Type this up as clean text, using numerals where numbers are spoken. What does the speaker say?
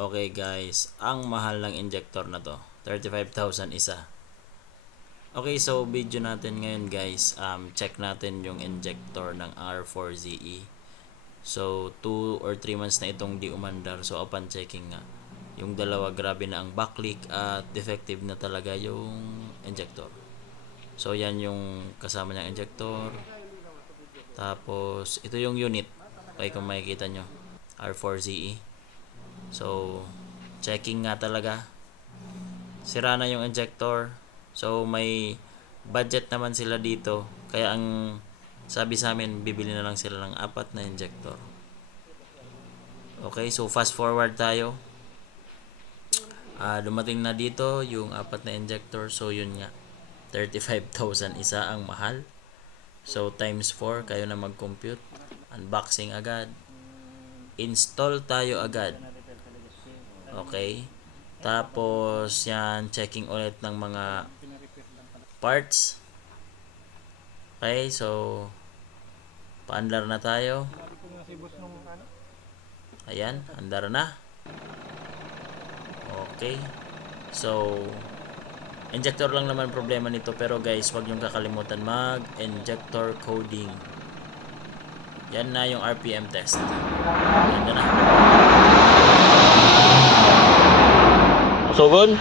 Okay guys, ang mahal ng injector na to, 35,000 isa. Okay, so video natin ngayon guys, check natin yung injector ng R4ZE. So 2 or 3 months na itong di umandar. So upon checking nga, yung dalawa grabe na ang backleak at defective na talaga yung injector. So yan yung kasama niyang injector. Tapos ito yung unit. Okay, kung makikita nyo, R4ZE. So checking nga talaga, sira na yung injector. So may budget naman sila dito, kaya ang sabi sa amin, bibili na lang sila ng 4 na injector. Okay, so fast forward tayo. Dumating na dito yung 4 na injector. So yun nga, 35,000 isa ang mahal. So times 4, kayo na mag-compute. Unboxing agad, install tayo agad. Okay, tapos yan, checking ulit ng mga parts. Okay, so paandar na tayo. Ayan, andar na. Okay, so injector lang naman problema nito, pero guys, wag niyong kakalimutan mag injector coding. Yan na yung RPM test. Yan na. So good?